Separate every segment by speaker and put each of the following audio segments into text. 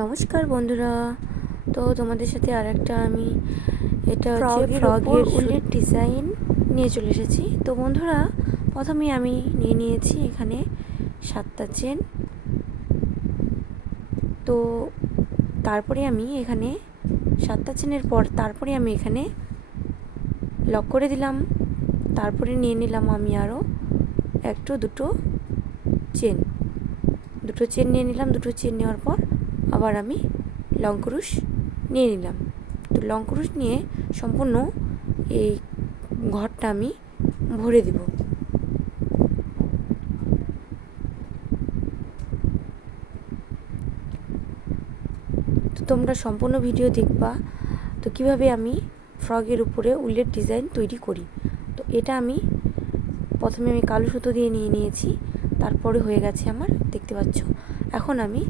Speaker 1: নমস্কার বন্ধুরা। তো তোমাদের সাথে আর একটা আমি এটা হচ্ছে
Speaker 2: ফ্রগের
Speaker 1: উলের ডিজাইন নিয়ে চলে এসেছি। তো বন্ধুরা প্রথমে আমি নিয়ে নিয়েছি এখানে সাতটা চেন তো তারপরে আমি এখানে সাতটা চেনের পর তারপরে আমি এখানে লক করে দিলাম। তারপরে নিয়ে নিলাম আমি আরও একটু দুটো চেন দুটো চেন নিয়ে নিলাম দুটো চেন নেওয়ার পর আবার আমি লং ক্রুশ নিয়ে নিলাম। তো লং ক্রুশ নিয়ে সম্পূর্ণ এই ঘরটা আমি ভরে দিব। তো তোমরা সম্পূর্ণ ভিডিও দেখবা। তো কীভাবে আমি ফ্রগের উপরে উলের ডিজাইন তৈরি করি? তো এটা আমি প্রথমে আমি কালো সুতো দিয়ে নিয়ে নিয়েছি, তারপরে হয়ে গেছে আমার, দেখতে পাচ্ছ? এখন আমি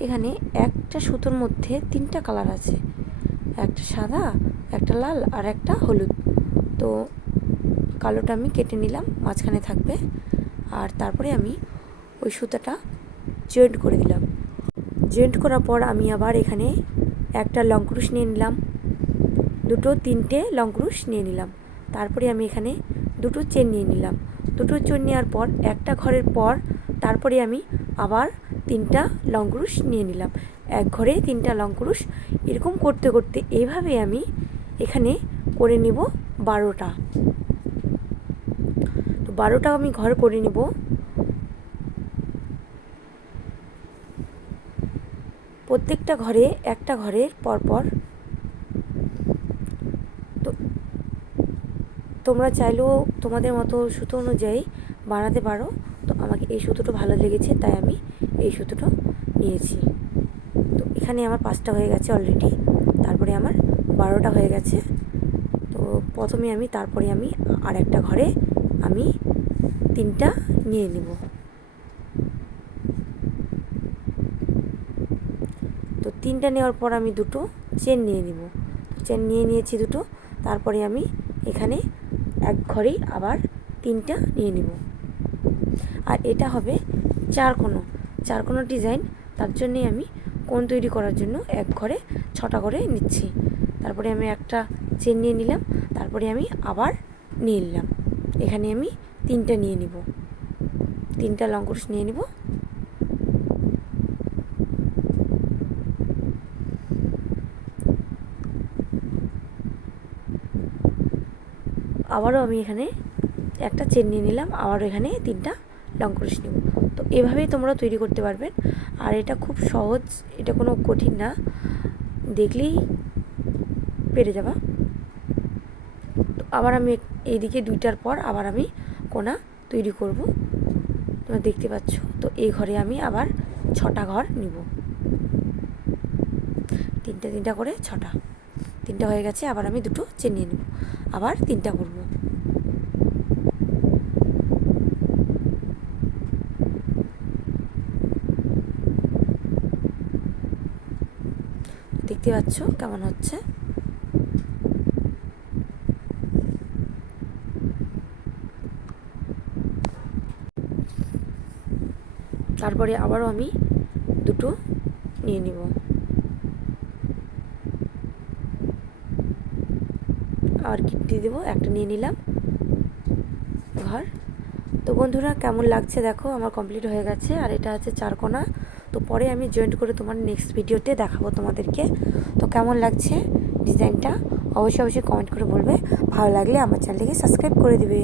Speaker 1: এখানে একটা সুতোর মধ্যে তিনটা কালার আছে। একটা সাদা, একটা লাল আর একটা হলুদ। তো কালোটা আমি কেটে নিলাম, মাঝখানে থাকবে। আর তারপরে আমি ওই সুতাটা জয়েন্ট করে দিলাম। জয়েন্ট করার পর আমি আবার এখানে একটা লং ক্রুশ নিয়ে নিলাম। দুটো, তিনটে লং ক্রুশ নিয়ে নিলাম। তারপরে আমি এখানে দুটো চেন নিয়ে নিলাম। দুটো চেন নেওয়ার পর, একটা ঘরের পর, তারপরে আমি আবার তিনটা লং ক্রুশ নিয়ে নিলাম। এক ঘরে তিনটা লং ক্রুশ এরকম করতে করতে এইভাবে আমি এখানে করে নেব বারোটা। তো বারোটা আমি ঘর করে নেব। প্রত্যেকটা ঘরে একটা ঘরের পরপর তো তোমরা চাইলেও তোমাদের মতো সুতো অনুযায়ী বানাতে পারো। তো আমাকে এই সুতোটা ভালো লেগেছে, তাই আমি এই সুতোটা নিয়েছি। তো এখানে আমার পাঁচটা হয়ে গেছে অলরেডি তারপরে আমার বারোটা হয়ে গেছে। তো প্রথমে আমি, তারপরে আমি আর একটা ঘরে আমি তিনটা নিয়ে নেব। তো তিনটা নেওয়ার পর আমি দুটো চেন নিয়ে নিব। চেন নিয়ে নিয়েছি দুটো। তারপরে আমি এখানে এক ঘরেই আবার তিনটা নিয়ে নিব। আর এটা হবে চার কোনো চার কোনো ডিজাইন, তার জন্যে আমি কোন তৈরি করার জন্য এক ঘরে ছটা করে নিচ্ছি। তারপরে আমি একটা চেন নিয়ে নিলাম, তারপরে আমি আবার নিয়ে নিলাম। এখানে আমি তিনটা নিয়ে নিব। তিনটা লং নিয়ে নিব। আবারও আমি এখানে একটা চেন নিয়ে নিলাম, আবারও এখানে তিনটা লং ক্রোশ নেব। তো এভাবেই তোমরা তৈরি করতে পারবেন আর এটা খুব সহজ, এটা কোনো কঠিন না। দেখলেই পেরে যাবা। তো আবার আমি এইদিকে দুইটার পর আবার আমি কোনা তৈরি করব। তোমরা দেখতে পাচ্ছ। তো এই ঘরে আমি আবার ছটা ঘর নিব। তিনটা তিনটা করে ছটা। তিনটা হয়ে গেছে, আবার আমি দুটো চেন নিয়ে নেব। আবার তিনটা করব। দেখতে পাচ্ছ কেমন হচ্ছে? তারপরে আবারও আমি দুটো নিয়ে নিব। আর কিটটি দেবো, একটা নিয়ে নিলাম ঘর। তো বন্ধুরা, কেমন লাগছে দেখো? আমার কমপ্লিট হয়ে গেছে। আর এটা হচ্ছে চারকোনা। তো পরে আমি জয়েন্ট করে তোমার নেক্সট ভিডিওতে দেখাবো তোমাদেরকে। তো কেমন লাগছে ডিজাইনটা অবশ্যই অবশ্যই কমেন্ট করে বলবে। ভালো লাগলে আমার চ্যানেলটিকে সাবস্ক্রাইব করে দিবে।